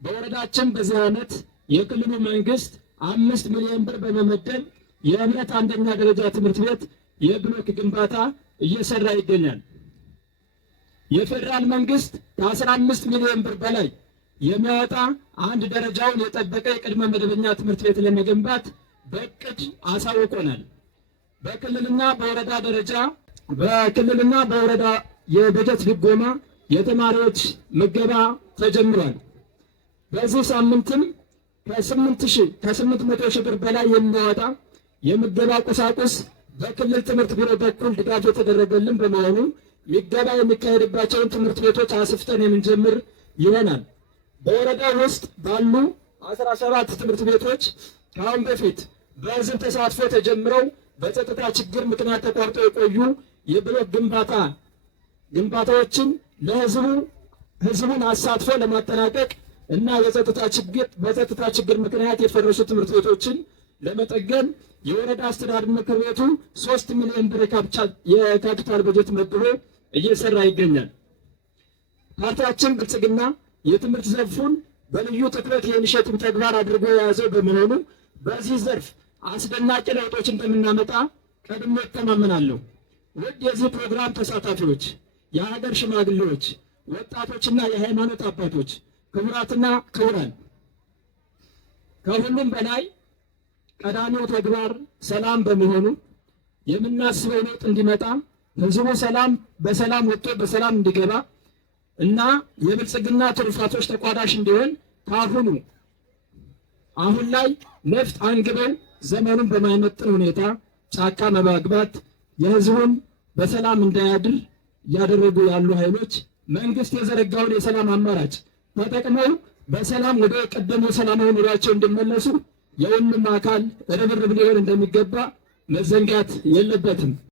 በወረዳችን በዚህ ዓመት የክልሉ መንግስት 5 ሚሊዮን ብር በመመደብ የህብረት አንደኛ ደረጃ ትምህርት ቤት የብሎክ ግንባታ እየሰራ ይገኛል። የፌደራል መንግስት ከ15 ሚሊዮን ብር በላይ የሚያወጣ አንድ ደረጃውን የጠበቀ የቅድመ መደበኛ ትምህርት ቤት ለመገንባት በእቅድ አሳውቆናል። በክልልና በወረዳ የበጀት ድጎማ የተማሪዎች ምገባ ተጀምሯል። በዚህ ሳምንትም ከ800 ሺህ ብር በላይ የሚያወጣ የምገባ ቁሳቁስ በክልል ትምህርት ቢሮ በኩል ድጋፍ የተደረገልን በመሆኑ ምገባ የሚካሄድባቸውን ትምህርት ቤቶች አስፍተን የምንጀምር ይሆናል። በወረዳው ውስጥ ባሉ 17 ትምህርት ቤቶች ከአሁን በፊት በህዝብ ተሳትፎ ተጀምረው በጸጥታ ችግር ምክንያት ተቋርጠው የቆዩ የብሎክ ግንባታዎችን ህዝቡን አሳትፎ ለማጠናቀቅ እና በጸጥታ ችግር ምክንያት የፈረሱ ትምህርት ቤቶችን ለመጠገን የወረዳ አስተዳደር ምክር ቤቱ 3 ሚሊዮን ብር የካፒታል በጀት መድቦ እየሰራ ይገኛል። ፓርቲያችን ብልጽግና የትምህርት ዘርፉን በልዩ ትኩረት የኢኒሼቲቭ ተግባር አድርጎ የያዘው በመሆኑ በዚህ ዘርፍ አስደናቂ ለውጦች እንደምናመጣ ቀድሜ እተማመናለሁ። ውድ የዚህ ፕሮግራም ተሳታፊዎች፣ የሀገር ሽማግሌዎች፣ ወጣቶችና የሃይማኖት አባቶች፣ ክቡራትና ክቡራን፣ ከሁሉም በላይ ቀዳሚው ተግባር ሰላም በመሆኑ የምናስበው ለውጥ እንዲመጣ ህዝቡ በሰላም ወጥቶ በሰላም እንዲገባ እና የብልጽግና ትሩፋቶች ተቋዳሽ እንዲሆን አሁን ላይ ነፍጥ አንግበው ዘመኑን በማይመጥን ሁኔታ ጫካ መግባት የህዝቡን በሰላም እንዳያድር እያደረጉ ያሉ ኃይሎች መንግስት የዘረጋውን የሰላም አማራጭ ተጠቅመው በሰላም ወደ ቀደመው ሰላማዊ ኑሯቸው እንዲመለሱ የሁሉም አካል ርብርብ ሊሆን እንደሚገባ መዘንጋት የለበትም።